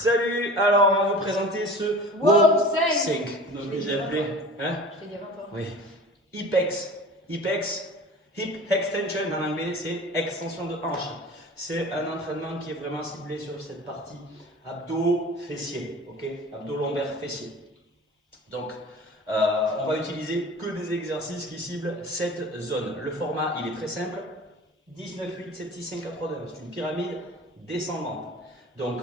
Salut, alors on va vous présenter ce Wow, 5, donc que j'ai appelé, hein? Je t'ai dit avant toi. Oui, IPEX, IPEX, Hip Extension en anglais, c'est extension de hanche. C'est un entraînement qui est vraiment ciblé sur cette partie abdos fessiers, ok? Abdos lombaires fessiers. Donc, on va utiliser que des exercices qui ciblent cette zone. Le format, il est très simple, 19, 8, 7, 6, 5, 4, 3, 2, c'est une pyramide descendante. Donc,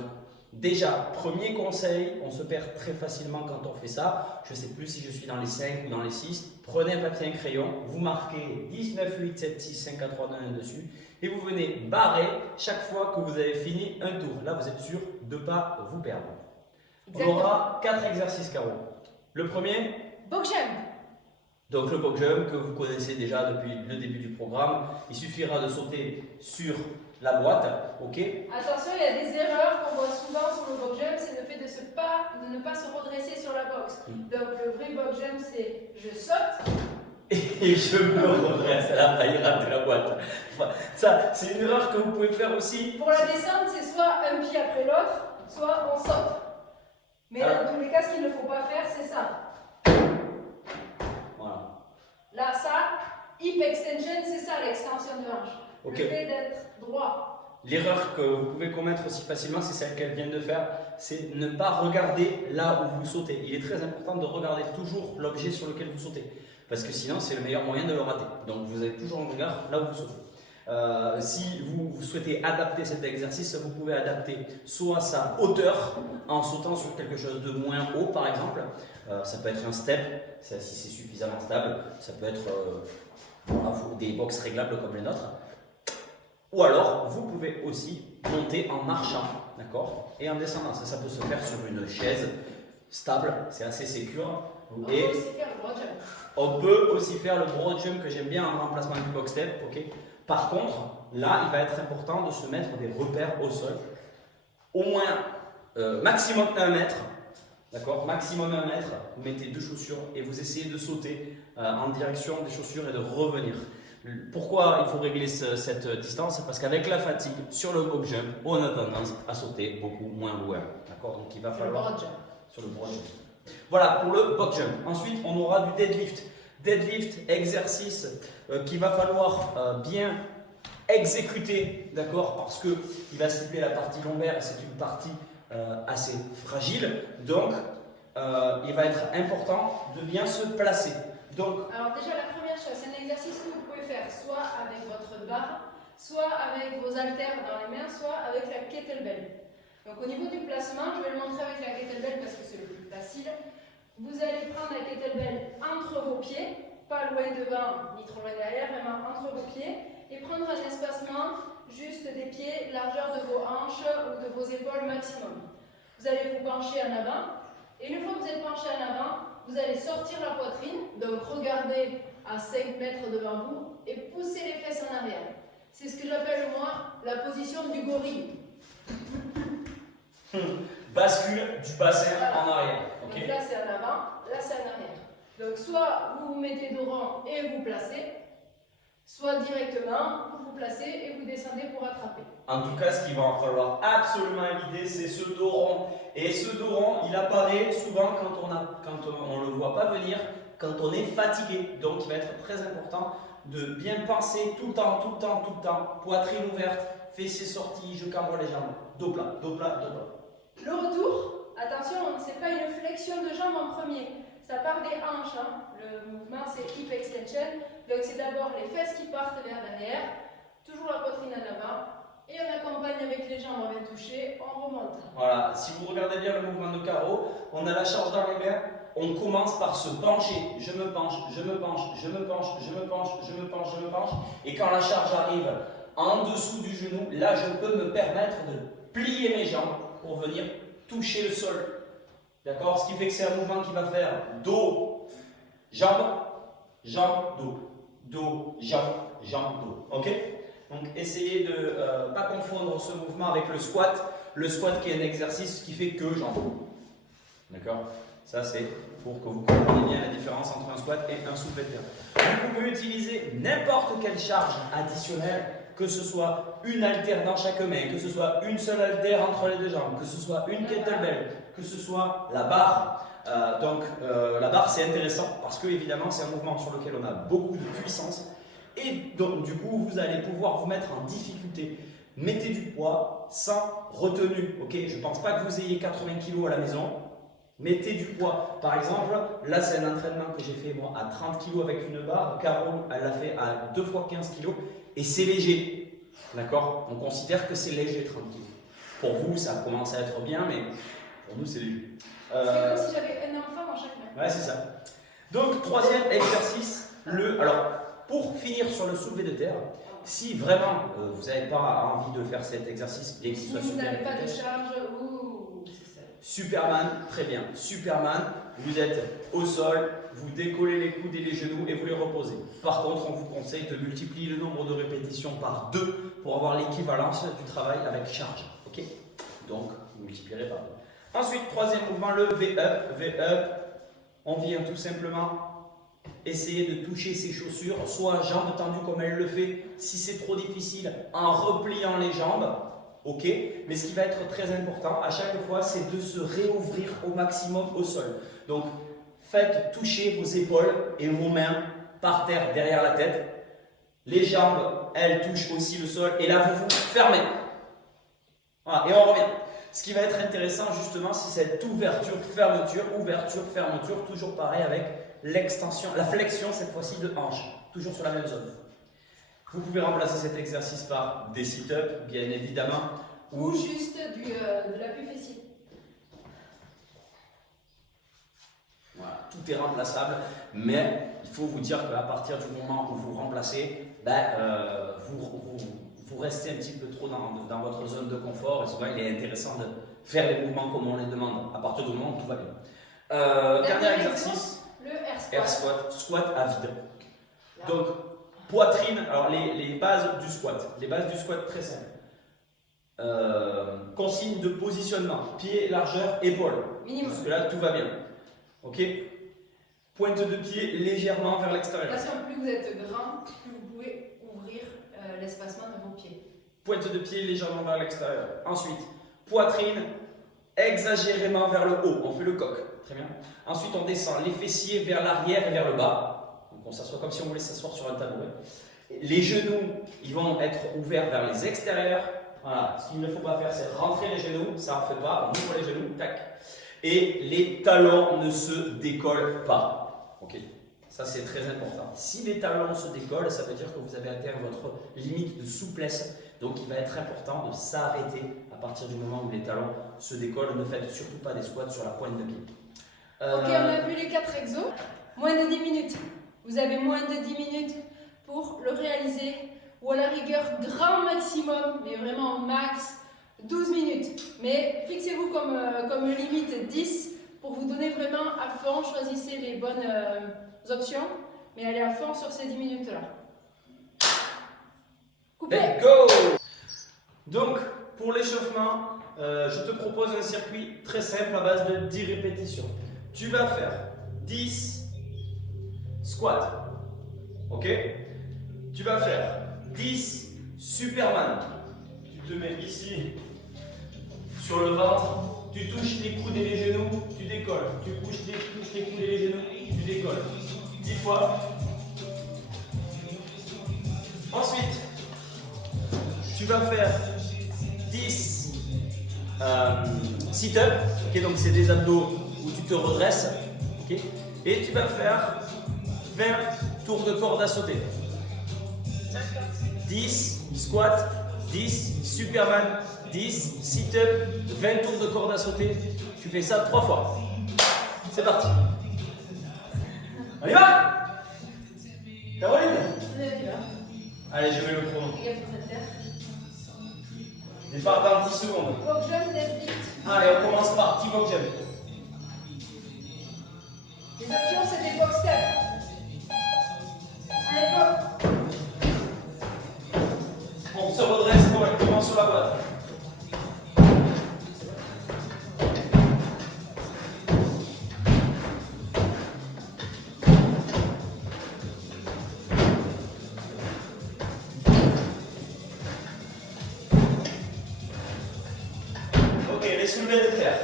déjà, premier conseil, on se perd très facilement quand on fait ça. Je ne sais plus si je suis dans les 5 ou dans les 6. Prenez un papier et un crayon, vous marquez 19, 8, 7, 6, 5, 4, 3, 2, 1 dessus et vous venez barrer chaque fois que vous avez fini un tour. Là, vous êtes sûr de ne pas vous perdre. Exactement. On aura 4 exercices carreaux. Le premier, Box jump. donc le box jump que vous connaissez déjà depuis le début du programme. Il suffira de sauter sur la boîte, ok? Attention, il y a des erreurs qu'on voit souvent sur le box jump, c'est le fait de ne pas se redresser sur la box. Donc le vrai box jump, c'est je saute. Et je me redresse à la faillite de la boîte. Enfin, ça, c'est une erreur que vous pouvez faire aussi. Pour la descente, c'est soit un pied après l'autre, soit on saute. Mais dans tous les cas, ce qu'il ne faut pas faire, c'est ça. Voilà. Là, ça, hip extension, c'est ça l'extension de hanche. Ok. Le fait d'être droit. L'erreur que vous pouvez commettre aussi facilement, c'est celle qu'elle vient de faire, c'est ne pas regarder là où vous sautez. Il est très important de regarder toujours l'objet sur lequel vous sautez, parce que sinon c'est le meilleur moyen de le rater. Donc vous avez toujours un regard là où vous sautez. Si vous souhaitez adapter cet exercice, vous pouvez adapter soit sa hauteur en sautant sur quelque chose de moins haut par exemple. Ça peut être un step, si c'est suffisamment stable. Ça peut être des box réglables comme les nôtres. Ou alors, vous pouvez aussi monter en marchant, d'accord? Et en descendant. Ça peut se faire sur une chaise stable, c'est assez sécure. On peut Et aussi faire le broad jump. on peut aussi faire le broad jump que j'aime bien en remplacement du box step, ok? Par contre, là, il va être important de se mettre des repères au sol. Au moins, maximum 1 mètre, d'accord? Maximum 1 mètre. Vous mettez 2 chaussures et vous essayez de sauter en direction des chaussures et de revenir. Pourquoi il faut régler cette distance? Parce qu'avec la fatigue, sur le box jump, on a tendance à sauter beaucoup moins loin. D'accord? Donc il va falloir. Le broad jump. Sur le broad jump. Voilà pour le box jump. Ensuite, on aura du deadlift. Deadlift, exercice qu'il va falloir bien exécuter, d'accord? Parce qu'il va cibler la partie lombaire et c'est une partie assez fragile. Donc, il va être important de bien se placer. Donc, alors déjà, la première chose, c'est un exercice que vous pouvez faire soit avec votre barre, soit avec vos haltères dans les mains, soit avec la kettlebell. Donc au niveau du placement, je vais le montrer avec la kettlebell parce que c'est le plus facile. Vous allez prendre la kettlebell entre vos pieds, pas loin devant ni trop loin derrière, vraiment entre vos pieds, et prendre un espacement juste des pieds, largeur de vos hanches ou de vos épaules maximum. Vous allez vous pencher en avant, et une fois que vous êtes penché en avant, vous allez sortir la poitrine, donc regardez à 5 mètres devant vous et poussez les fesses en arrière. C'est ce que j'appelle moi la position du gorille. bascule du bassin Voilà. en arrière. Donc Okay. là c'est en avant, là c'est en arrière. Donc soit vous vous mettez dos rond et vous placez, soit directement vous vous placez et vous descendez pour attraper. En tout cas, ce qu'il va falloir absolument éviter, c'est ce dos rond. Et ce dos rond, il apparaît souvent quand on ne le voit pas venir, quand on est fatigué. Donc, il va être très important de bien penser tout le temps, poitrine ouverte, fessiers sortis, je cambre les jambes, dos plat, dos plat, dos plat. Le retour, attention, ce n'est pas une flexion de jambes en premier. Ça part des hanches. Hein. Le mouvement, c'est hip extension. Donc, c'est d'abord les fesses qui partent vers derrière, toujours la poitrine en avant. Et on accompagne avec les jambes bien touchées, on remonte. Voilà, si vous regardez bien le mouvement de carreau, on a la charge dans les mains, on commence par se pencher. Je me penche, je me penche, je me penche, je me penche, je me penche, je me penche. Et quand la charge arrive en dessous du genou, là je peux me permettre de plier mes jambes pour venir toucher le sol. D'accord? Ce qui fait que c'est un mouvement qui va faire dos, jambe, jambe, dos. Dos, jambe, jambe, dos. Ok? Donc essayez de ne pas confondre ce mouvement avec le squat. Le squat qui est un exercice qui fait que jambes. D'accord? Ça c'est pour que vous compreniez bien la différence entre un squat et un soulevé de terre. Vous pouvez utiliser n'importe quelle charge additionnelle que ce soit une haltère dans chaque main, que ce soit une seule haltère entre les deux jambes, que ce soit une kettlebell, que ce soit la barre. La barre c'est intéressant parce que évidemment c'est un mouvement sur lequel on a beaucoup de puissance et donc du coup vous allez pouvoir vous mettre en difficulté. Mettez du poids sans retenue, ok? Je ne pense pas que vous ayez 80 kg à la maison. Mettez du poids. Par exemple, là c'est un entraînement que j'ai fait moi à 30 kg avec une barre. Carole, elle l'a fait à 2 fois 15 kg et c'est léger. D'accord? On considère que c'est léger 30 kg. Pour vous, ça commence à être bien, mais pour nous c'est léger. C'est comme si j'avais un enfant dans chaque main. Ouais, c'est ça. Donc, troisième exercice, alors pour finir sur le soulevé de terre, si vraiment vous n'avez pas envie de faire cet exercice, bien qu'il soit Si vous super n'avez pas de efficace, charge, c'est ça. Superman, très bien. Superman, vous êtes au sol, vous décollez les coudes et les genoux et vous les reposez. Par contre, on vous conseille de multiplier le nombre de répétitions par 2 pour avoir l'équivalence du travail avec charge. Ok? Donc, vous multiplierez par 2. Ensuite, troisième mouvement, le V-up. V-up, on vient tout simplement essayer de toucher ses chaussures, soit jambes tendues comme elle le fait, si c'est trop difficile, en repliant les jambes. Ok, mais ce qui va être très important à chaque fois, c'est de se réouvrir au maximum au sol. Donc, faites toucher vos épaules et vos mains par terre derrière la tête. Les jambes, elles touchent aussi le sol et là, vous vous fermez. Voilà, et on revient. Ce qui va être intéressant justement, c'est cette ouverture, fermeture, toujours pareil avec l'extension, la flexion cette fois-ci de hanche, toujours sur la même zone. Vous pouvez remplacer cet exercice par des sit-ups, bien évidemment. Ou juste de l'appui fessier. Voilà, tout est remplaçable, mais il faut vous dire qu'à partir du moment où vous remplacez, vous restez un petit peu trop dans votre zone de confort et souvent il est intéressant de faire les mouvements comme on les demande à partir du moment où tout va bien. Dernier exercice, le air squat. Air squat, squat à vide. Donc, poitrine, alors les bases du squat, très simples. Consigne de positionnement, pied, largeur, épaule. Minimum. Jusque là, tout va bien. Ok? Pointe de pied légèrement vers l'extérieur. Attention, plus vous êtes grand, plus vous pouvez ouvrir l'espacement de vos pieds. Pointe de pied légèrement vers l'extérieur. Ensuite, poitrine exagérément vers le haut. On fait le coq. Très bien. Ensuite, on descend les fessiers vers l'arrière et vers le bas. Donc, on s'assoit comme si on voulait s'asseoir sur un tabouret. Les genoux, ils vont être ouverts vers les extérieurs. Voilà. Ce qu'il ne faut pas faire, c'est rentrer les genoux. Ça n'en fait pas. On ouvre les genoux. Tac. Et les talons ne se décollent pas. Ok. Ça, c'est très important. Si les talons se décollent, ça veut dire que vous avez atteint votre limite de souplesse. Donc, il va être important de s'arrêter à partir du moment où les talons se décollent. Ne faites surtout pas des squats sur la pointe de pied. Ok, on a vu les 4 exos. Moins de 10 minutes. Vous avez moins de 10 minutes pour le réaliser. Ou à la rigueur, grand maximum, mais vraiment max, 12 minutes. Mais fixez-vous comme limite 10 pour vous donner vraiment à fond. Choisissez les bonnes options, mais allez à fond sur ces 10 minutes-là. Coupez! Let's go! Donc, pour l'échauffement, je te propose un circuit très simple à base de 10 répétitions. Tu vas faire 10 squats. Ok? Tu vas faire 10 Superman. Tu te mets ici sur le ventre. Tu touches les coudes et les genoux. Tu décolles. Tu touches les coudes et les genoux. Tu décolles. 10 fois. Ensuite, tu vas faire 10 sit-up. Okay, donc c'est des abdos où tu te redresses. Okay, et tu vas faire 20 tours de corde à sauter. 10 squats, 10 Superman, 10 sit-up, 20 tours de corde à sauter. Tu fais ça 3 fois. C'est parti. On y va? Caroline? Allez, je mets le chrono. Départ dans 10 secondes. Walk jump, deadlift. Allez, on commence par petit walk jump. Les options, c'est des box step. Allez, go. On se redresse correctement sur la boîte. soulevé de terre.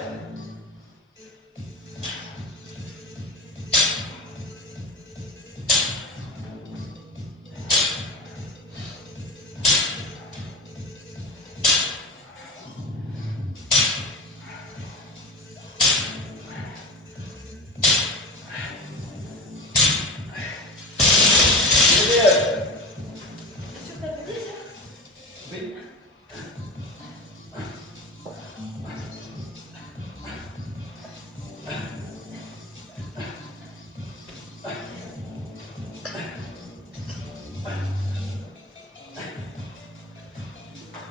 Oui.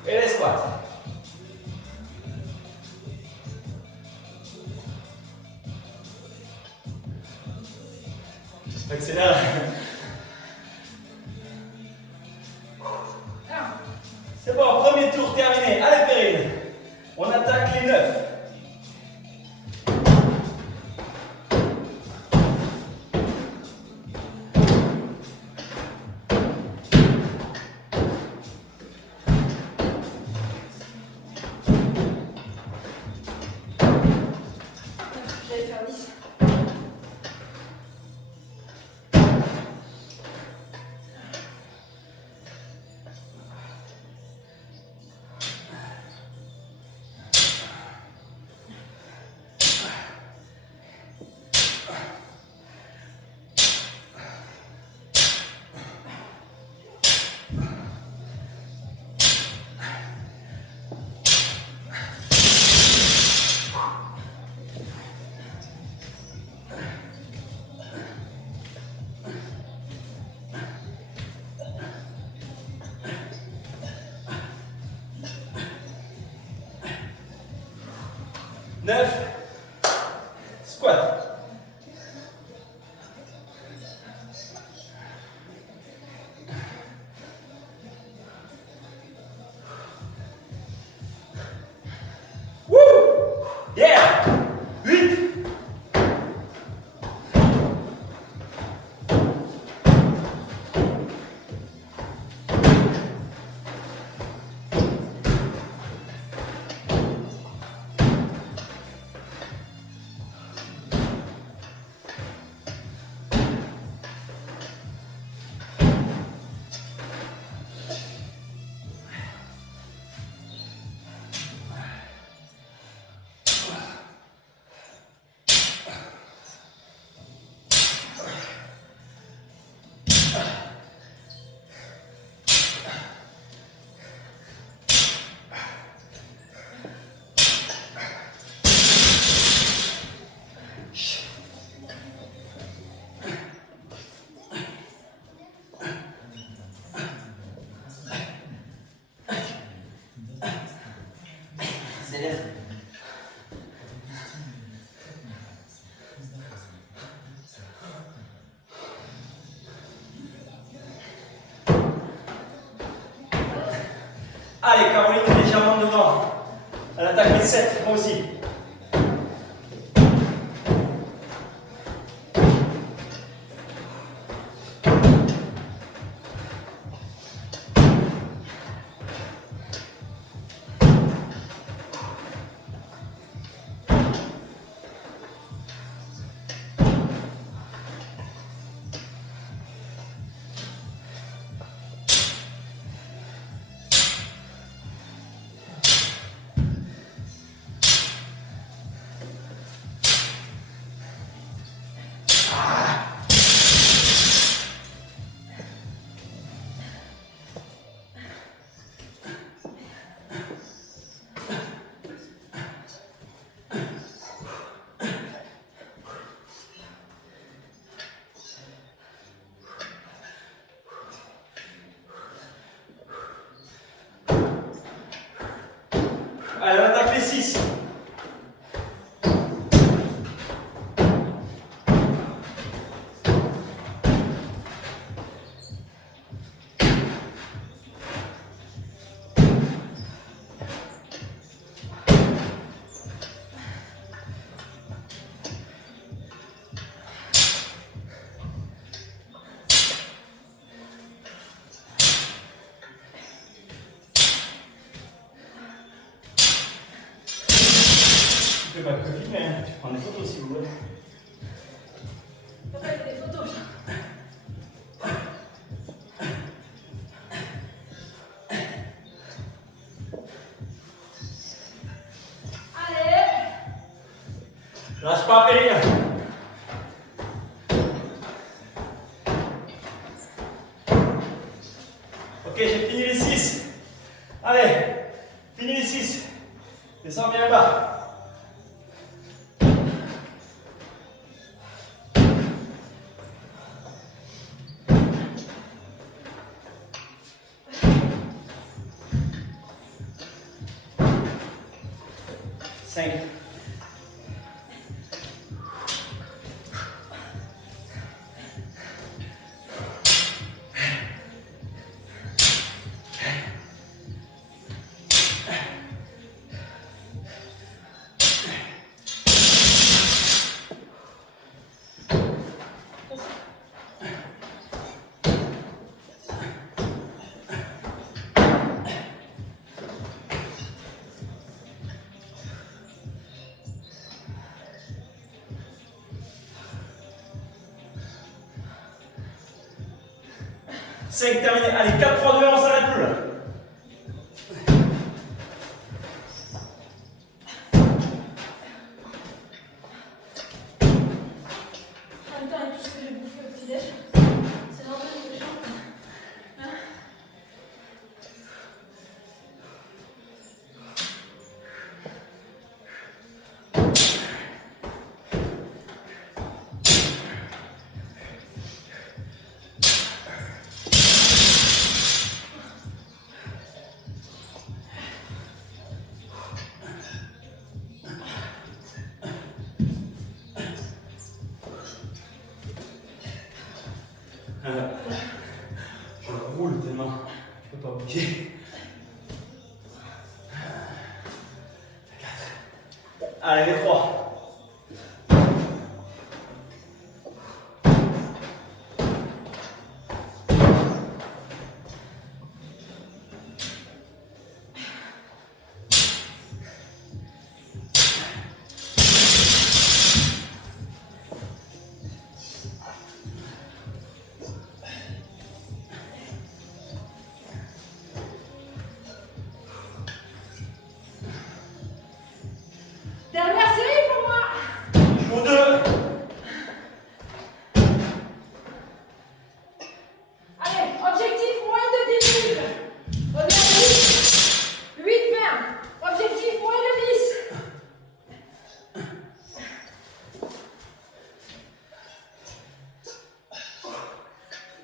Et les squats. Accélère. C'est bon, premier tour terminé. Allez, Perrine. On attaque les 9. J'allais faire 10. Neuf. Squat. Wouh! Yeah! 8. Allez, Caroline est légèrement devant. Elle attaque les 7, moi aussi. Allez, on attaque les 6. pas que filmer, hein. Tu prends des photos si vous voulez. Papa, il y a des photos. Allez. Lâche pas, Périne. Ok, j'ai fini les 6. Allez, fini les 6. Descends bien bas. Cinq. Cinq, terminé. Allez, 4, 3, 2, 1, on s'arrête plus là. En même temps, avec tout ce que j'ai bouffé au petit-déj, c'est normal que je chante. Hein? Je roule tellement. Je peux pas bouger. 4. Allez, les 3. Dernière série pour moi. Joue 2. Allez, objectif moins de 10 minutes. On est à 10. 8 ferme. Objectif moins de 10.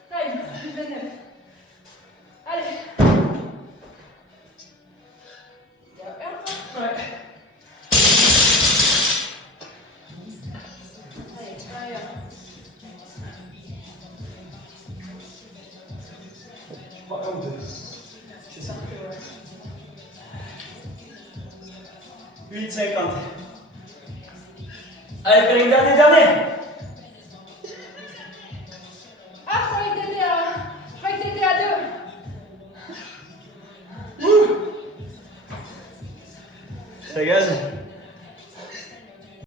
Time, 29. Allez. Il y a un pas. Ouais. Allez, allez. 3, 1, 2. C'est ça? Ouais. 8, 50. Allez, Périne, dernier. Ah, je croyais que t'étais à 2. Ça gaz.